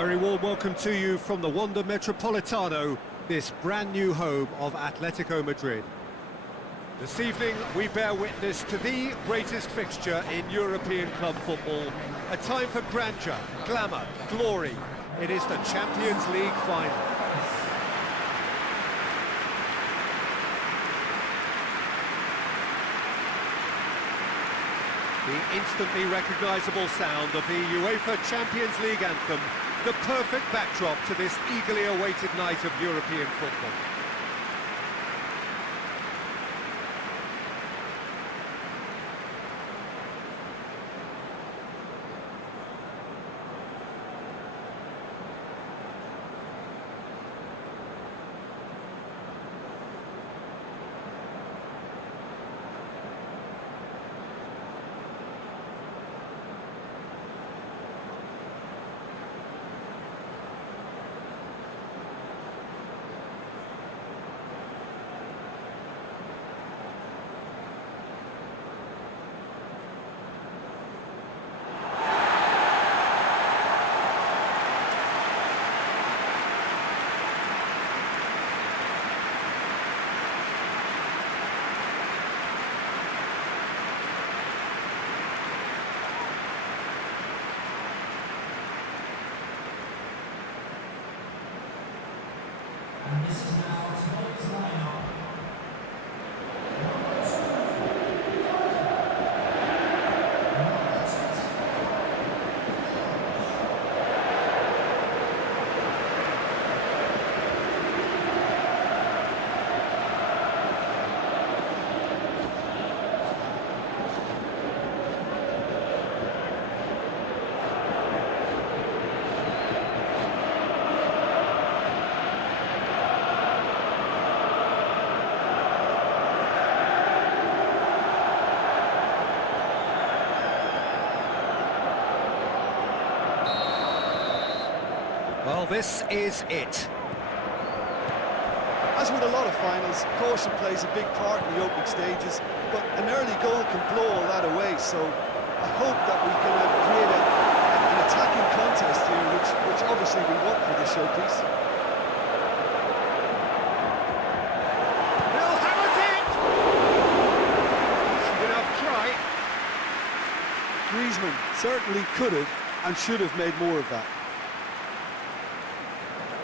very warm welcome to you from the Wanda Metropolitano, this brand new home of Atletico Madrid. This evening we bear witness to the greatest fixture in European club football. A time for grandeur, glamour, glory. It is the Champions League final. The instantly recognisable sound of the UEFA Champions League anthem, the perfect backdrop to this eagerly awaited night of European football. And this is now today's lineup. Well, this is it. As with a lot of finals, caution plays a big part in the opening stages, but an early goal can blow all that away, so I hope that we can create an attacking contest here, which obviously we want for this showpiece. He'll hammer it! Good enough try. Griezmann certainly could have and should have made more of that.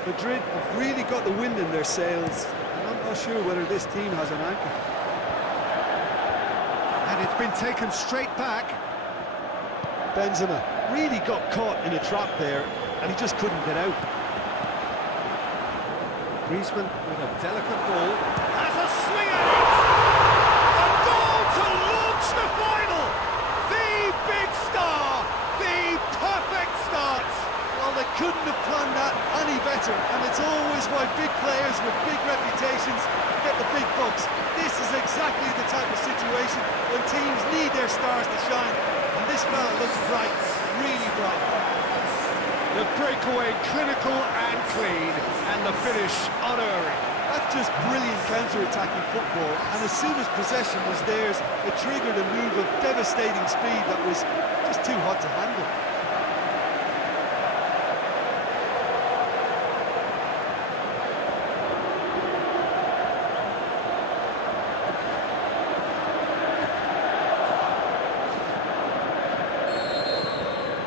Madrid have really got the wind in their sails, and I'm not sure whether this team has an anchor. And it's been taken straight back. Benzema really got caught in a trap there, and he just couldn't get out. Griezmann with a delicate ball. Has a swing at it! A goal to launch the final! The big star! The perfect start! Well, they couldn't have planned that any better, and it's always why big players with big reputations get the big bucks. This is exactly the type of situation when teams need their stars to shine, and this fella looks bright, really bright. The breakaway clinical and clean, and the finish unerring. That's just brilliant counter-attacking football, and as soon as possession was theirs, it triggered a move of devastating speed that was just too hot to handle.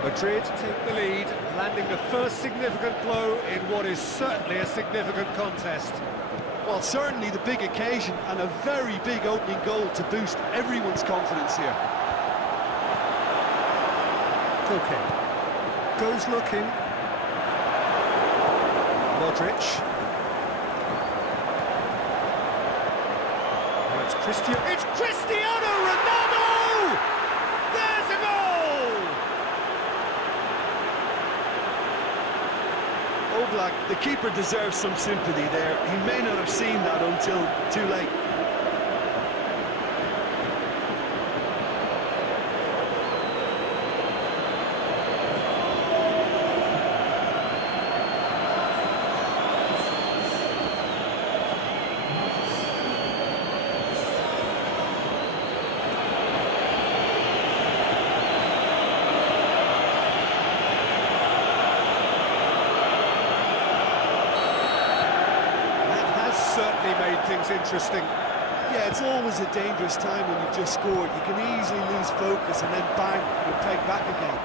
Madrid take the lead, landing the first significant blow in what is certainly a significant contest. Well, certainly the big occasion and a very big opening goal to boost everyone's confidence here. Okay. Goes looking. Modric. Oh, it's Cristiano Ronaldo! There's a goal! Oblak, the keeper, deserves some sympathy there. He may not have seen that until too late. things interesting. Yeah, it's always a dangerous time when you've just scored. You can easily lose focus and then bang, you're pegged back again.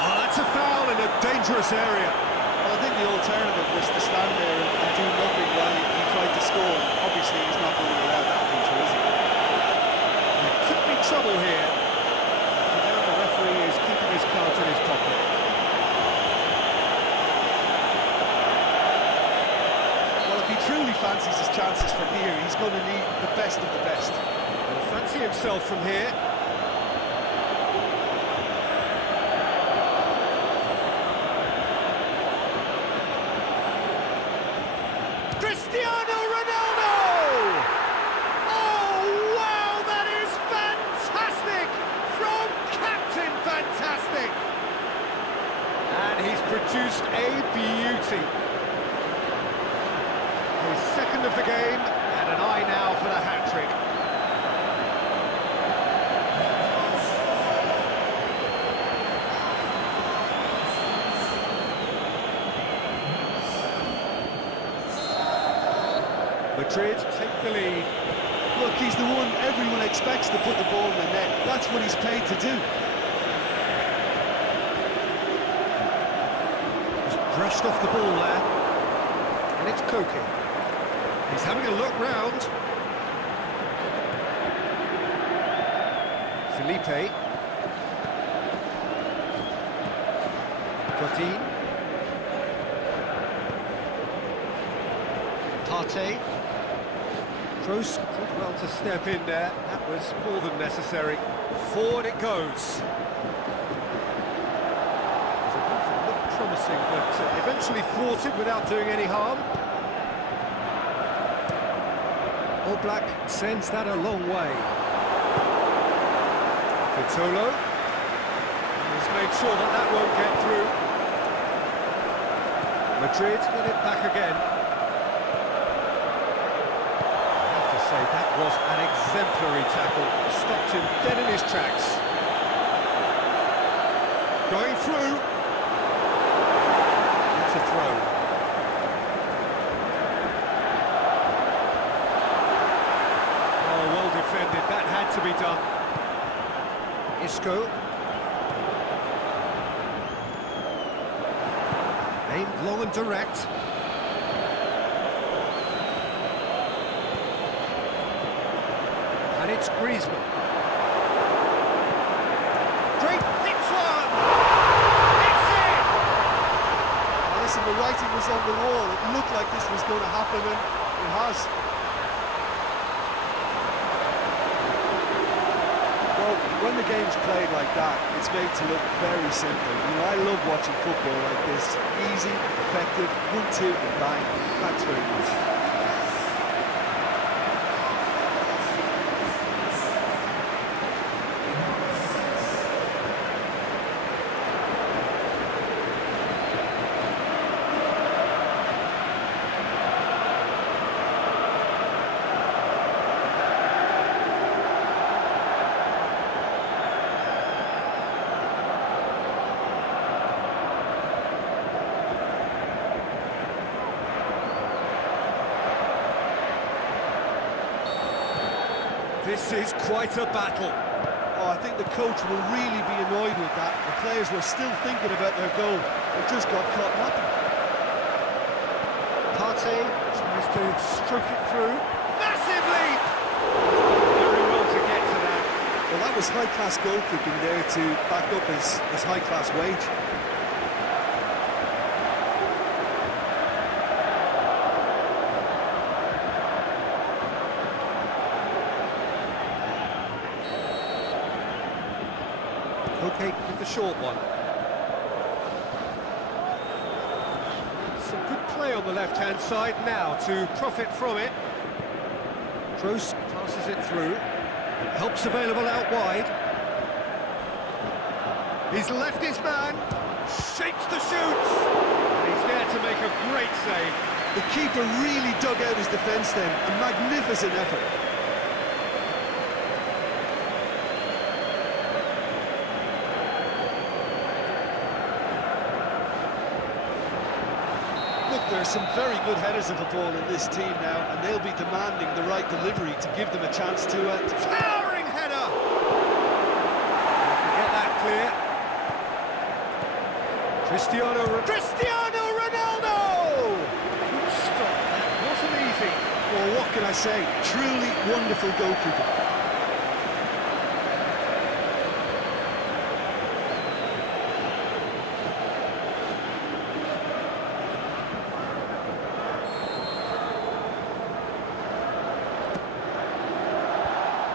Oh, that's a foul in a dangerous area. Well, I think the alternative was to stand there and do nothing while he tried to score. Obviously, he's not going to allow that feature, is he? There could be trouble here. For now, the referee is keeping his cards in his pocket. Well, if he truly fancies his chances from here, he's going to need the best of the best. He'll fancy himself from here. Cristiano Ronaldo! Oh, wow, that is fantastic! From Captain Fantastic! And he's produced a beauty. His second of the game, and an eye now for the hat-trick. Madrid take the lead. Look, he's the one everyone expects to put the ball in the net. That's what he's paid to do. Just brushed off the ball there. And it's Koke. He's having a look round. Felipe. Godin. Partey. Kroos did well to step in there. That was more than necessary. Forward it goes. The movement looked promising, but eventually thwarted without doing any harm. Black sends that a long way. Vitolo has made sure that that won't get through. Madrid get it back again. I have to say, that was an exemplary tackle. Stopped him dead in his tracks. Going through. It's a throw. Defended, that had to be done. Isco. Aimed long and direct. And it's Griezmann. Great, hits one! It's in! Now listen, the writing was on the wall. It looked like this was going to happen, and it has. When the game's played like that, it's made to look very simple. You know, I love watching football like this. Easy, effective, 1-2 and bang. Thanks very much. This is quite a battle. Oh, I think the coach will really be annoyed with that. The players were still thinking about their goal. They just got caught napping. Partey tries to stroke it through. Massive leap! Very well to get to that. Well, that was high-class goalkeeping there to back up his high-class wage. Okay, with the short one. Some good play on the left-hand side now to profit from it. Kroos passes it through. It helps available out wide. He's left his man. Shapes the shoots. And he's there to make a great save. The keeper really dug out his defence then. A magnificent effort. The There are some very good headers of the ball in this team now, and they'll be demanding the right delivery to give them a chance to... Towering header! Get that clear. Cristiano Ronaldo! Good stop, that wasn't easy. Well, what can I say? Truly wonderful goalkeeper.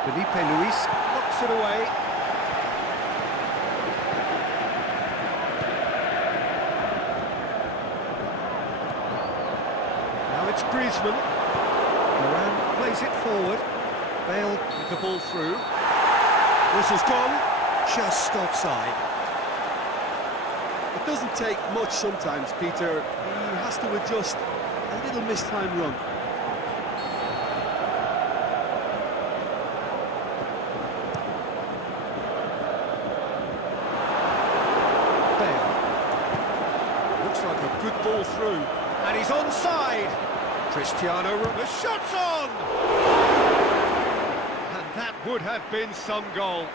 Felipe Luis knocks it away. Now it's Griezmann. Moran plays it forward. Bale with the ball through. Whistle's gone. Just offside. It doesn't take much sometimes, Peter. He has to adjust a little mistimed run. Good ball through, and he's onside. Cristiano Ronaldo, the shot's on! And that would have been some goal.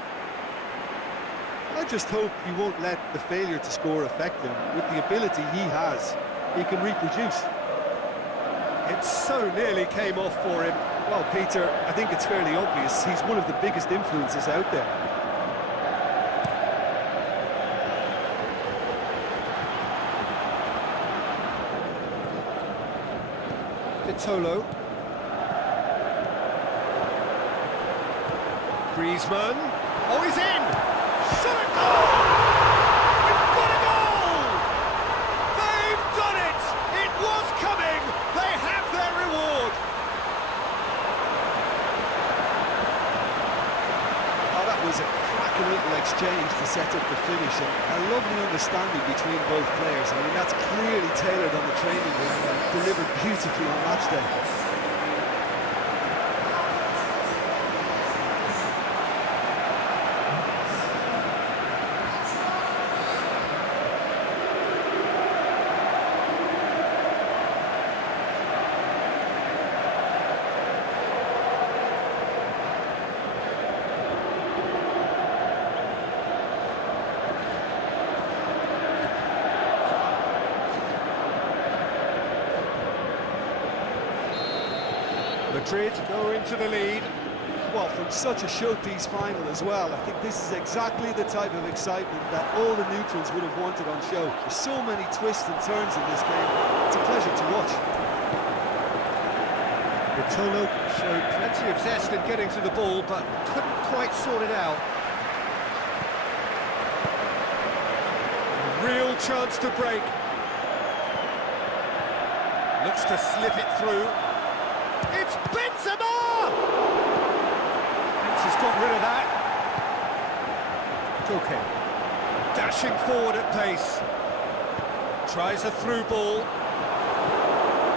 I just hope he won't let the failure to score affect him. With the ability he has, he can reproduce. It so nearly came off for him. Well, Peter, I think it's fairly obvious. He's one of the biggest influences out there. Tolo. Griezmann. Oh, he's in! Shot it! Goal! We've got a goal! They've done it! It was coming! They have their reward! Oh, that was a cracking little exchange to set up the finish, and a lovely understanding between both players. I mean, that's clearly tailored on the training ground and delivered beautifully on match day. Madrid go into the lead. Well, from such a showpiece final as well, I think this is exactly the type of excitement that all the neutrals would have wanted on show. There's so many twists and turns in this game. It's a pleasure to watch. Tolo showed plenty of zest in getting to the ball, but couldn't quite sort it out. Real chance to break. Looks to slip it through. It's Benzema! Thinks he's got rid of that. Okay. Dashing forward at pace. Tries a through ball.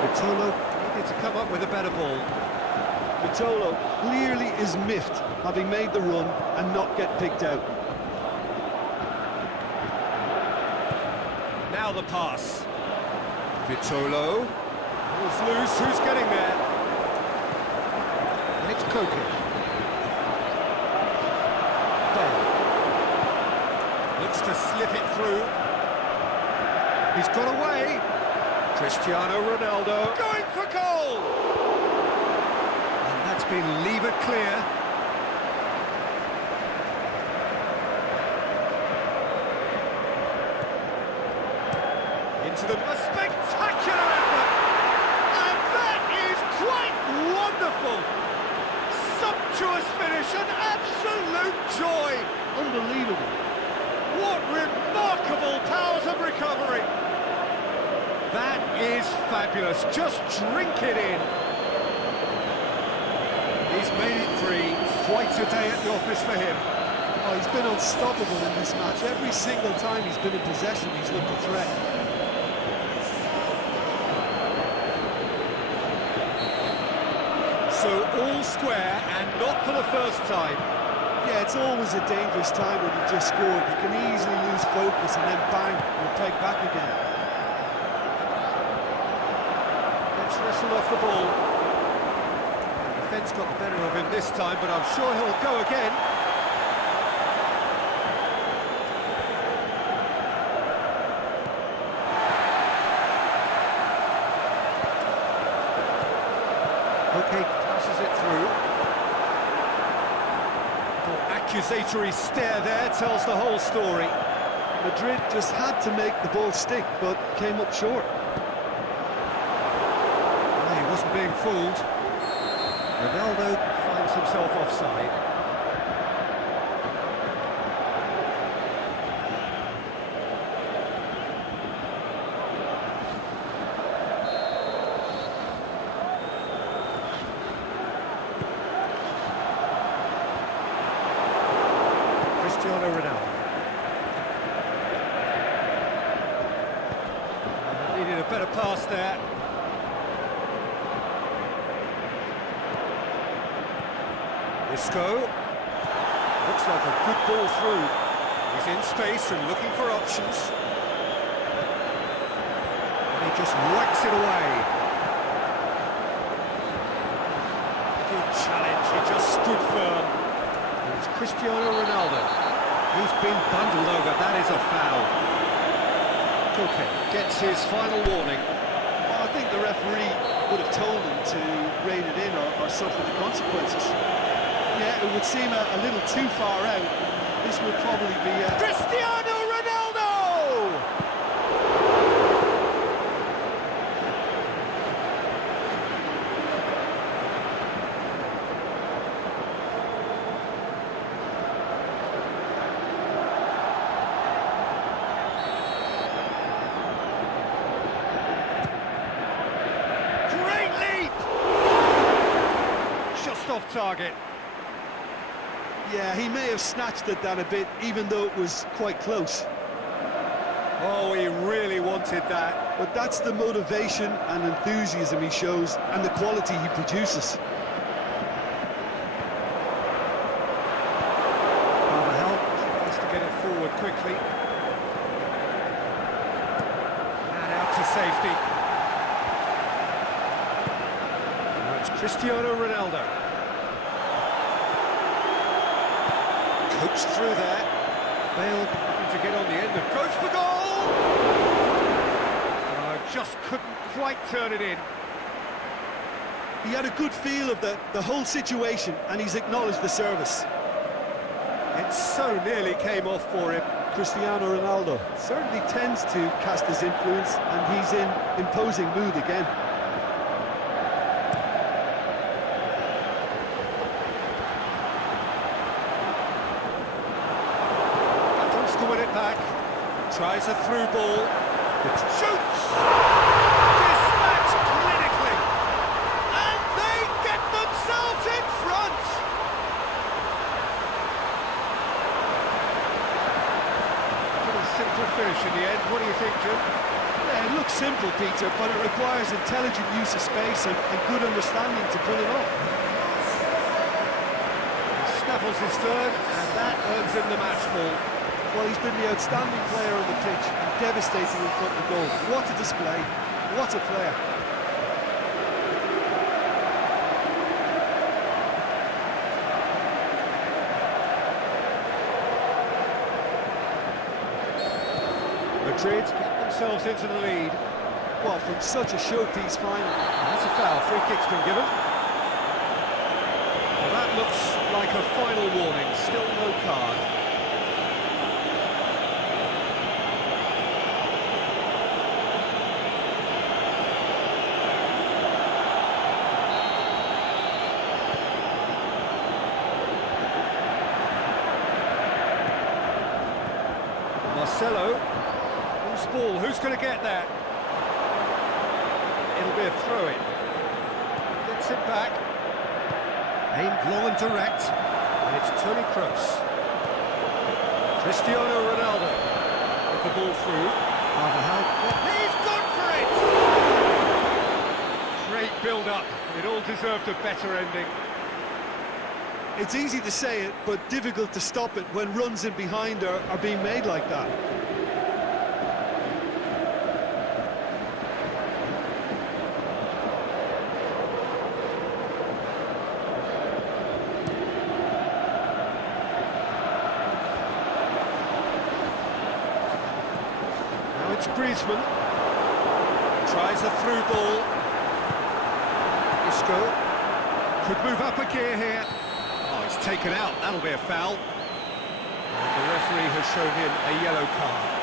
Vitolo needed to come up with a better ball. Vitolo clearly is miffed, having made the run and not get picked out. Now the pass. Vitolo. Ball's loose, who's getting there? And it's Koke. Bale. Looks to slip it through. He's got away. Cristiano Ronaldo going for goal! And that's been levered clear. Into a spectacular effort! And that is quite wonderful! Sumptuous finish, an absolute joy! Unbelievable. What remarkable powers of recovery! That is fabulous, just drink it in! He's made it three, quite a day at the office for him. Oh, he's been unstoppable in this match. Every single time he's been in possession, he's looked a threat. So all square, and not for the first time. Yeah, it's always a dangerous time when you've just scored. You can easily lose focus and then bang, you're pegged back again. Whistle off the ball. The defence got the better of him this time, but I'm sure he'll go again. Okay, passes it through. The accusatory stare there tells the whole story. Madrid just had to make the ball stick, but came up short. Well, he wasn't being fooled. Ronaldo finds himself offside. Cristiano Ronaldo. Needed a better pass there. Isco. Looks like a good ball through. He's in space and looking for options. And he just whacks it away. Good challenge, he just stood firm. And it's Cristiano Ronaldo. He's been bundled over, that is a foul. Okay, gets his final warning. Well, I think the referee would have told him to rein it in or suffer the consequences. Yeah, it would seem a little too far out. This would probably be Cristiano Ronaldo! Great leap! Just off target. Yeah, he may have snatched at that a bit, even though it was quite close. Oh, he really wanted that. But that's the motivation and enthusiasm he shows, and the quality he produces. Carvajal tries to get it forward quickly. And out to safety. Now it's Cristiano Ronaldo. Coached through there. Bale to get on the end of. Goes for goal! Just couldn't quite turn it in. He had a good feel of the whole situation, and he's acknowledged the service. It so nearly came off for him. Cristiano Ronaldo certainly tends to cast his influence, and he's in imposing mood again. To win it back, tries a through ball, shoots, dispatch clinically, and they get themselves in front. Pretty simple finish in the end. What do you think, Jim? Yeah, it looks simple, Peter, but it requires intelligent use of space and good understanding to pull it off. He snaffles his third, and that earns him the match ball. Well, he's been the outstanding player on the pitch and devastating in front of goal. What a display, what a player. Madrid get themselves into the lead. Well, from such a showpiece final. That's a foul, free kick's been given. Well, that looks like a final warning, still no card. Marcelo, loose ball, who's going to get that? It'll be a throw-in. Gets it back. Aimed long and direct, and it's Toni Kroos. Cristiano Ronaldo with the ball through. Carvajal, he's gone for it! Great build-up, it all deserved a better ending. It's easy to say it, but difficult to stop it when runs in behind are being made like that. Griezmann. Tries a through ball. Isco. Could move up a gear here. Oh, he's taken out. That'll be a foul. And the referee has shown him a yellow card.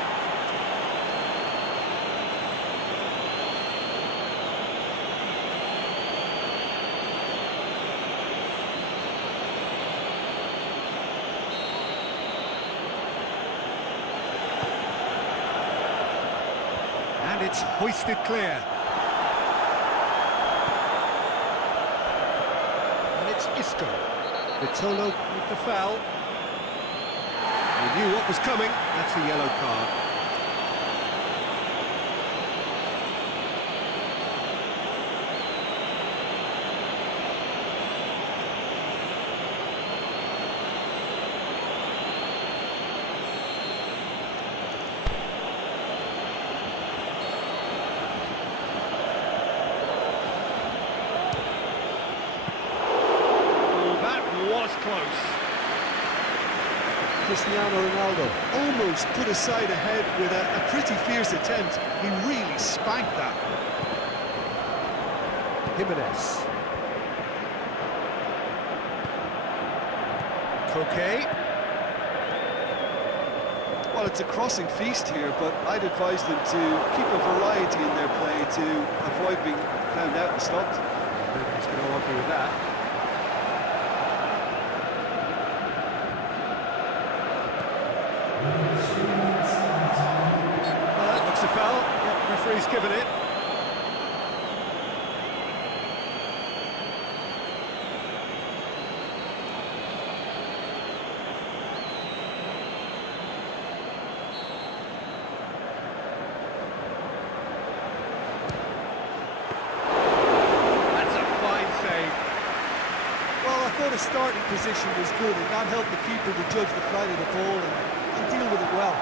And it's hoisted clear. And it's Isco. Vitolo with the foul. He knew what was coming. That's a yellow card. Close. Cristiano Ronaldo almost put his side ahead with a pretty fierce attempt. He really spanked that. Jimenez. Koke. Well, it's a crossing feast here, but I'd advise them to keep a variety in their play to avoid being found out and stopped. Nobody's going to argue with that. That looks a foul. Yep, referee's given it. That's a fine save. Well, I thought his starting position was good, and that helped the keeper to judge the flight of the ball and deal with it well.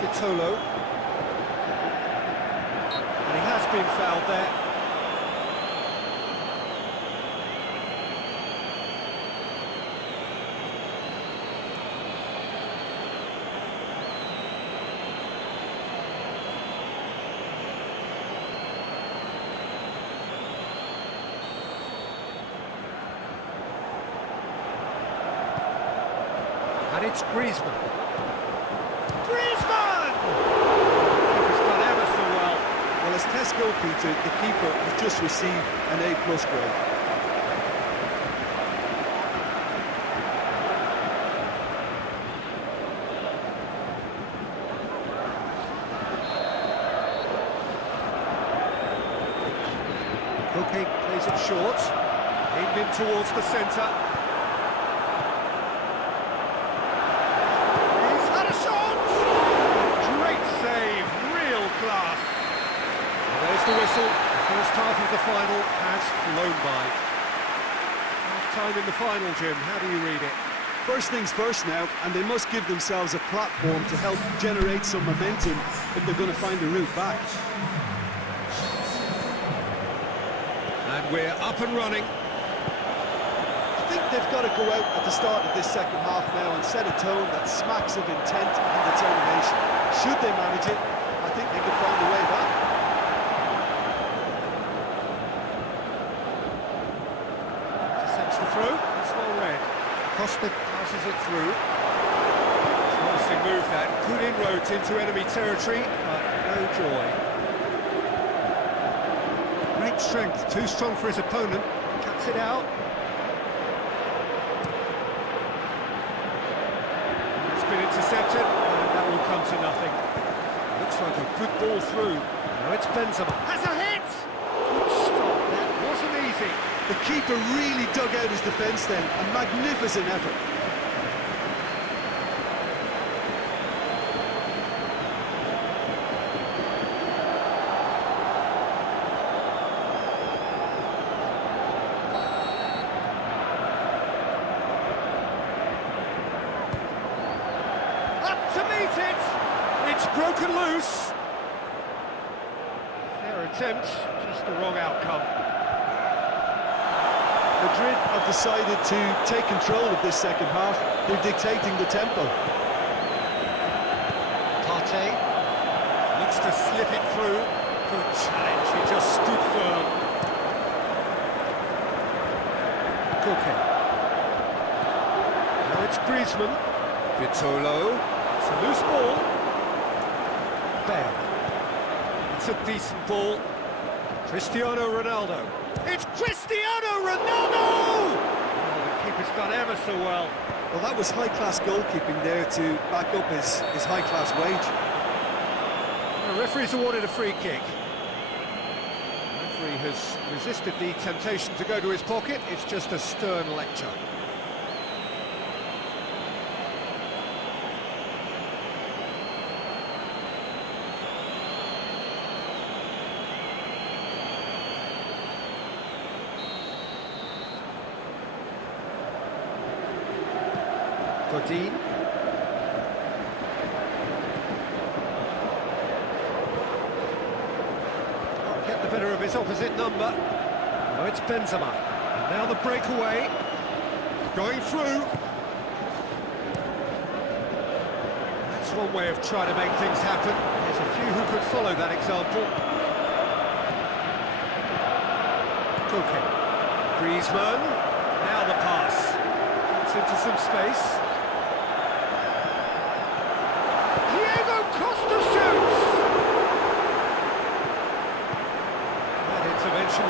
Vitolo. And he has been fouled there. And it's Griezmann. Griezmann! Keeper's done ever so well. Well, as tests go, Peter, the keeper has just received an A+ grade. Koke plays it short. Aimed in towards the centre. He's had a shot! Great save, real class. And there's the whistle. The first half of the final has flown by. Half-time in the final, Jim. How do you read it? First things first now, and they must give themselves a platform to help generate some momentum if they're going to find a route back. And we're up and running. I think they've got to go out at the start of this second half now and set a tone that smacks of intent and determination. Should they manage it, I think they could find a way back. Intercepts the throw. It's well read. Costa passes it through. Promising move that. Good inroads into enemy territory, but no joy. Great strength, too strong for his opponent. Cuts it out. It's been intercepted, and that will come to nothing. Looks like a good ball through. Now it's Benzema. Has a hit! Good stop, that wasn't easy. The keeper really dug out his defence then, a magnificent effort. Up to meet it! It's broken loose. Fair attempt, just the wrong outcome. Madrid have decided to take control of this second half. They're dictating the tempo. Partey. Partey looks to slip it through. Good challenge, he just stood firm. Koke. Now it's Griezmann. Vitolo. It's a loose ball. Bale. It's a decent ball. Cristiano Ronaldo. It's Cristiano Ronaldo! Oh, the keeper's done ever so well. Well, that was high-class goalkeeping there to back up his high-class wage. The referee's awarded a free kick. The referee has resisted the temptation to go to his pocket. It's just a stern lecture. Godin. Can't get the better of his opposite number. Now it's Benzema. And now the breakaway. Going through. That's one way of trying to make things happen. There's a few who could follow that example. Koke. Griezmann. Now the pass. Gets into some space.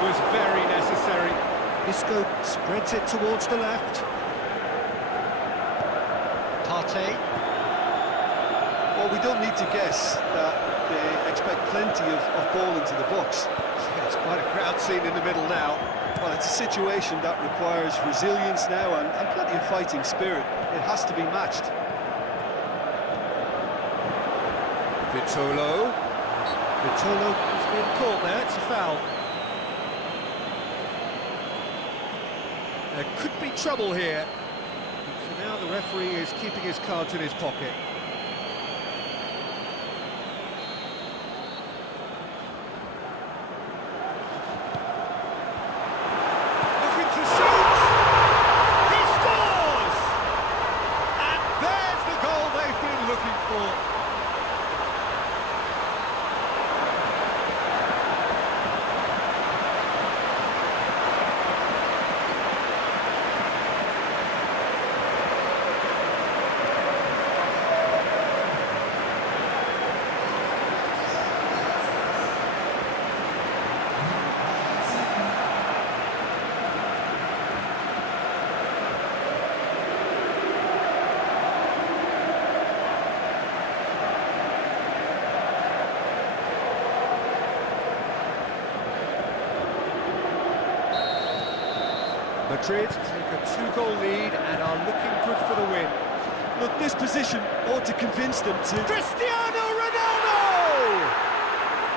Was very necessary. Isco spreads it towards the left. Partey. Well, we don't need to guess that they expect plenty of ball into the box. Yeah, it's quite a crowd scene in the middle now. Well, it's a situation that requires resilience now and plenty of fighting spirit. It has to be matched. Vitolo. Vitolo has been caught there, it's a foul. There could be trouble here. For now, the referee is keeping his cards in his pocket. Looking to shoot! He scores! And there's the goal they've been looking for. Madrid take a two-goal lead and are looking good for the win. Look, this position ought to convince them to... Cristiano Ronaldo!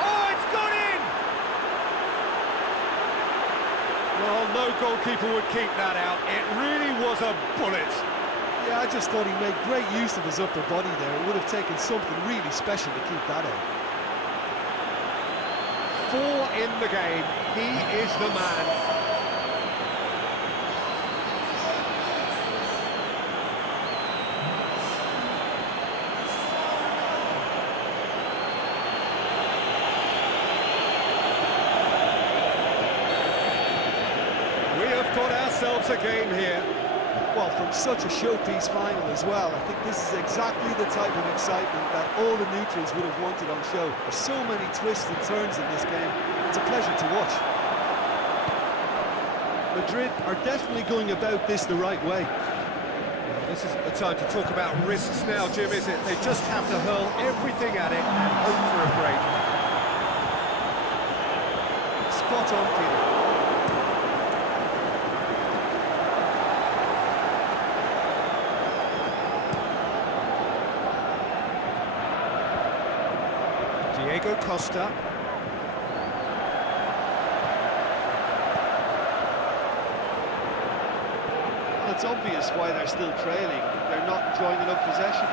Oh, it's gone in! Well, no goalkeeper would keep that out. It really was a bullet. Yeah, I just thought he made great use of his upper body there. It would have taken something really special to keep that out. 4 in the game. He is the man. Got ourselves a game here. Well, from such a showpiece final as well, I think this is exactly the type of excitement that all the neutrals would have wanted on show. There's so many twists and turns in this game. It's a pleasure to watch. Madrid are definitely going about this the right way. This isn't the time to talk about risks now, Jim, is it? They just have to hurl everything at it and hope for a break. Spot on, Peter. Diego Costa. Well, it's obvious why they're still trailing. They're not enjoying enough possession.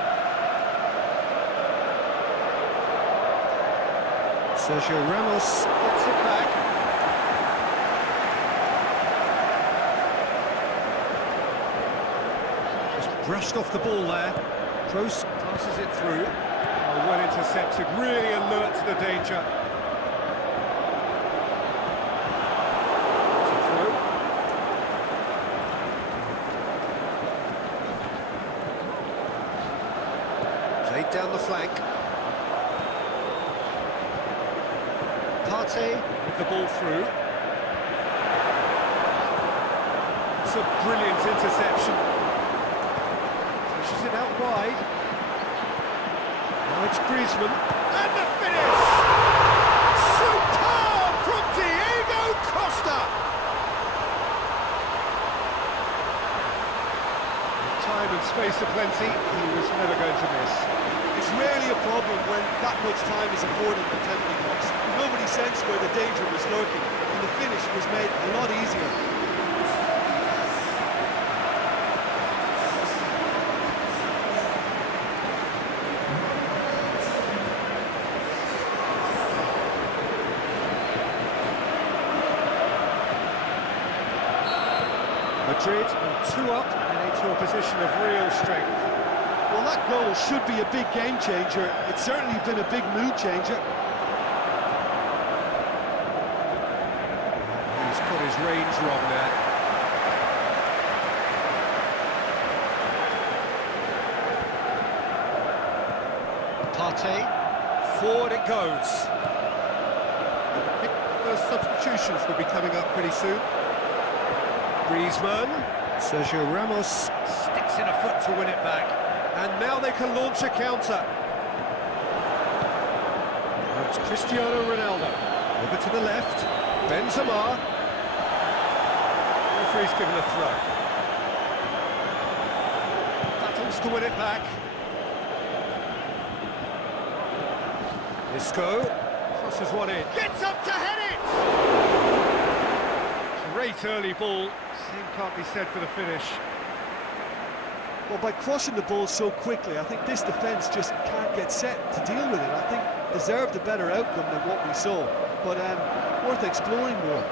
Sergio Ramos gets it back. Just brushed off the ball there. Kroos passes it through. Oh, well intercepted, really alert to the danger. It's a throw. Played down the flank. Partey with the ball through. It's a brilliant interception. Pushes it out wide. Now it's Griezmann. And the finish! Superb from Diego Costa! With time and space aplenty, he was never going to miss. It's rarely a problem when that much time is afforded in the penalty box. Nobody sensed where the danger was lurking, and the finish was made a lot easier. Madrid on 2 up and into a position of real strength. Well, that goal should be a big game changer. It's certainly been a big mood changer. He's got his range wrong there. Partey, forward it goes. Those substitutions will be coming up pretty soon. Griezmann, Sergio Ramos sticks in a foot to win it back. And now they can launch a counter. Now it's Cristiano Ronaldo. Over to the left. Benzema. Referee's given a throw. Battles to win it back. Isco crosses one in. Gets up to head it! Great early ball. Same can't be said for the finish. Well, by crushing the ball so quickly, I think this defence just can't get set to deal with it. I think deserved a better outcome than what we saw, but worth exploring more.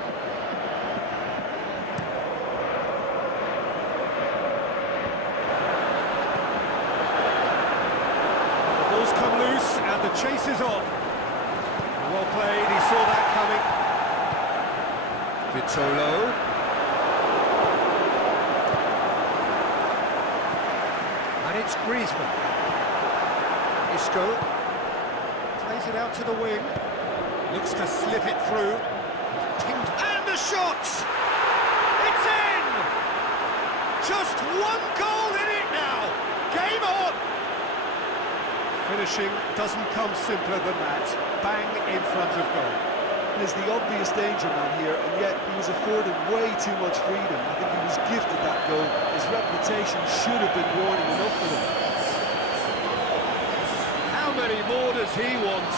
The ball's come loose and the chase is on. Well played, he saw that coming. Vitolo. And it's Griezmann. Isco plays it out to the wing. Looks to slip it through. And the shot! It's in! Just one goal in it now! Game on! Finishing doesn't come simpler than that. Bang in front of goal. Is the obvious danger man here, and yet he was afforded way too much freedom. I think he was gifted that goal. His reputation should have been warning enough for him. How many more does he want?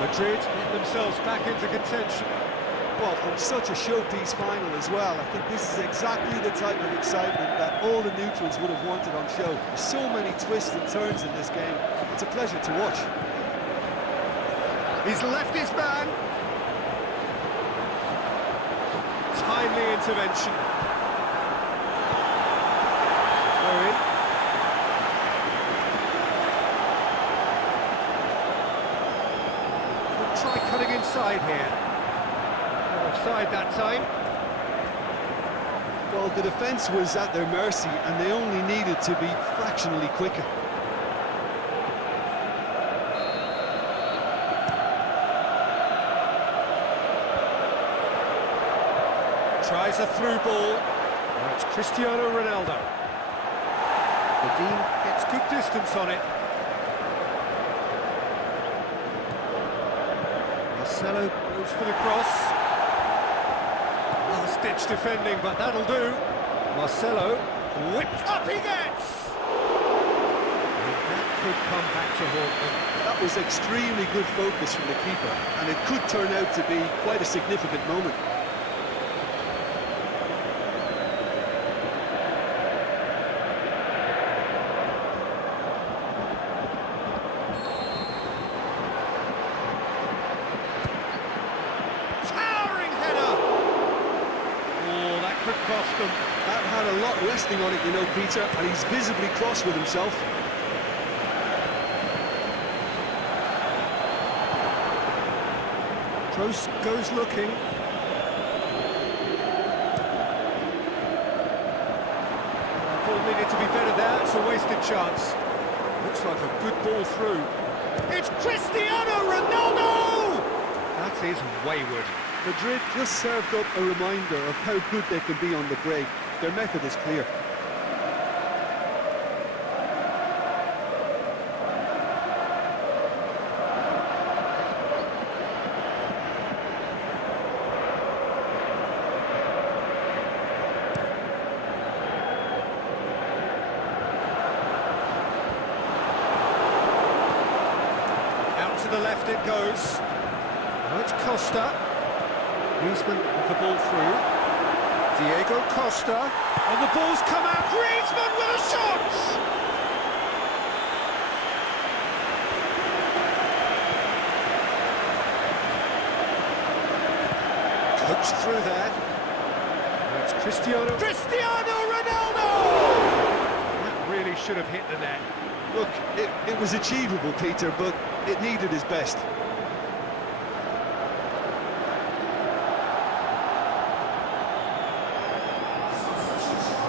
Madrid get themselves back into contention. Well, from such a showpiece final as well, I think this is exactly the type of excitement that all the neutrals would have wanted on show. There's so many twists and turns in this game. It's a pleasure to watch. He's left his man. Timely intervention. Throw in. Try cutting inside here. Offside that time. Well, the defence was at their mercy and they only needed to be fractionally quicker. Tries a through ball. Now it's Cristiano Ronaldo. The Dean gets good distance on it. Marcelo goes for the cross. Last-ditch defending, but that'll do. Marcelo whipped up he gets! And that could come back to haunt them. That was extremely good focus from the keeper, and it could turn out to be quite a significant moment. could cost them. That had a lot resting on it, you know, Peter, and he's visibly cross with himself. Close goes looking. Ball needed to be better there, it's a wasted chance. Looks like a good ball through. It's Cristiano Ronaldo! That is wayward. Madrid just served up a reminder of how good they can be on the break. Their method is clear. Out to the left it goes. Now it's Costa. Griezmann with the ball through. Diego Costa. And the ball's come out. Griezmann with a shot! Coached through there. Now it's Cristiano Ronaldo! That really should have hit the net. Look, it was achievable, Peter, but it needed his best.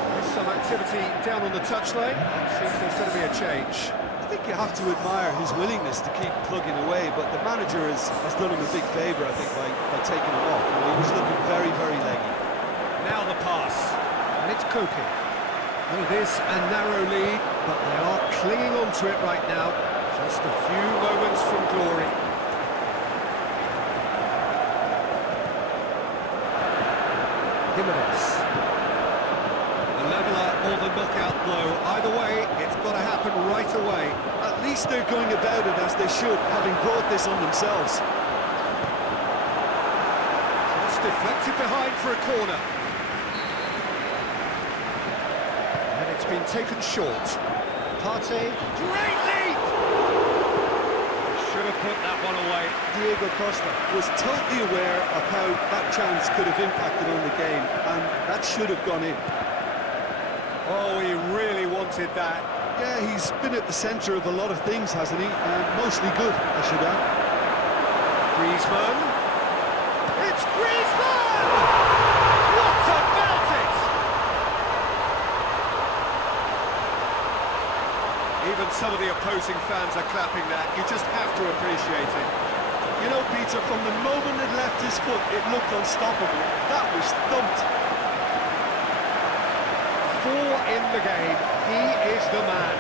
There's some activity down on the touchline. Seems there's going to be a change. I think you have to admire his willingness to keep plugging away, but the manager has done him a big favour, I think, by taking him off. You know, he was looking very, very leggy. Now the pass. And it's Koke. Well, it is a narrow lead, but they are clinging on to it right now. Just a few moments from glory. Jimenez. The leveller or the knockout blow. Either way, it's got to happen right away. At least they're going about it as they should, having brought this on themselves. Just deflected behind for a corner. And it's been taken short. Partey, great lead! Should have put that one away. Diego Costa was totally aware of how that chance could have impacted on the game, and that should have gone in. Oh, he really wanted that. Yeah, he's been at the centre of a lot of things, hasn't he? And mostly good, I should add. Griezmann. It's Griezmann! What about it? Even some of the opposing fans are clapping that. You just have to appreciate it. You know, Peter, from the moment it left his foot, it looked unstoppable. That was thumped. 4 in the game. He is the man.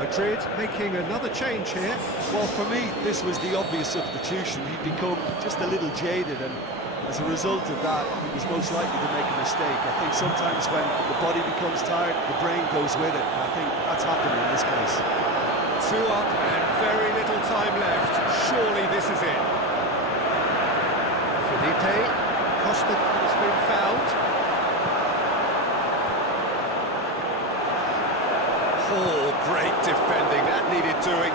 Madrid making another change here. Well, for me, this was the obvious substitution. He'd become just a little jaded, and as a result of that, he was most likely to make a mistake. I think sometimes when the body becomes tired, the brain goes with it, and I think that's happened in this case. 2 up and very little time left. Surely this is it. Felipe, Costa has been fouled. Oh, great defending, that needed doing.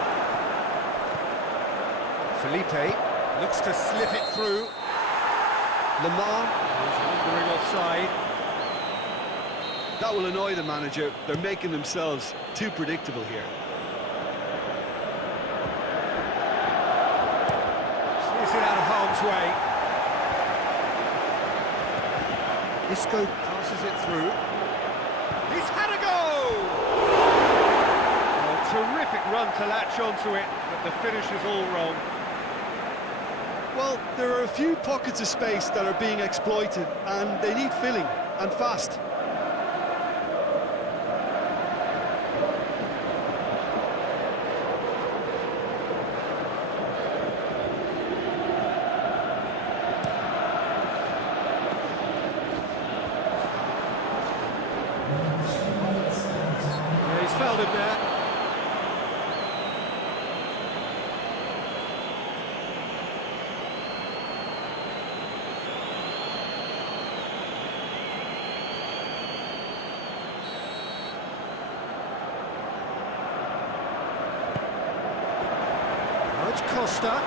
Felipe looks to slip it through. Lamar is wandering offside. That will annoy the manager. They're making themselves too predictable here. Steers it out of harm's way. Isco passes it through. He's had a go! Terrific run to latch onto it, but the finish is all wrong. Well, there are a few pockets of space that are being exploited, and they need filling, and fast. Costa.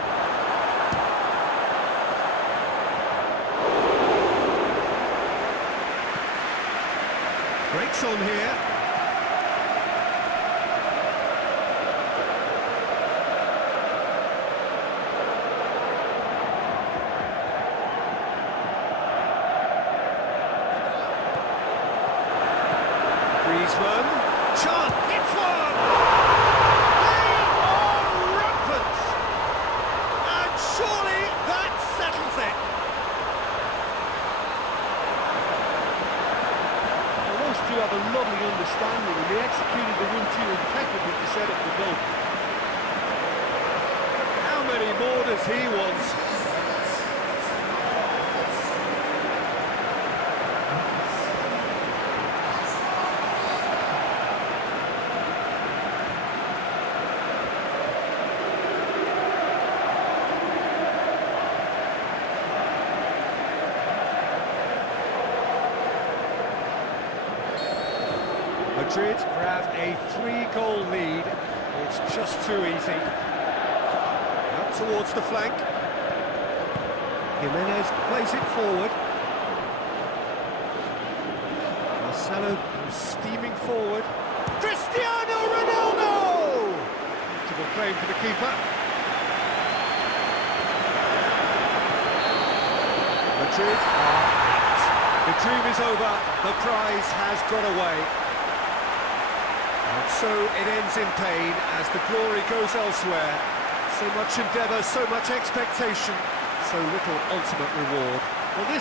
Breaks on here. Griezmann, Chan hits one! They are rampant! And surely that settles it! Well, those two have a lovely understanding and they executed the 1-2 impeccably to set up the goal. How many more does he want? Madrid grab a 3-goal lead. It's just too easy. Up towards the flank. Jimenez plays it forward. Marcelo goes steaming forward. Cristiano Ronaldo! Beautiful claim for the keeper. Madrid are out. The dream is over. The prize has gone away. And so it ends in pain as the glory goes elsewhere. So much endeavour, so much expectation, so little ultimate reward. Well, this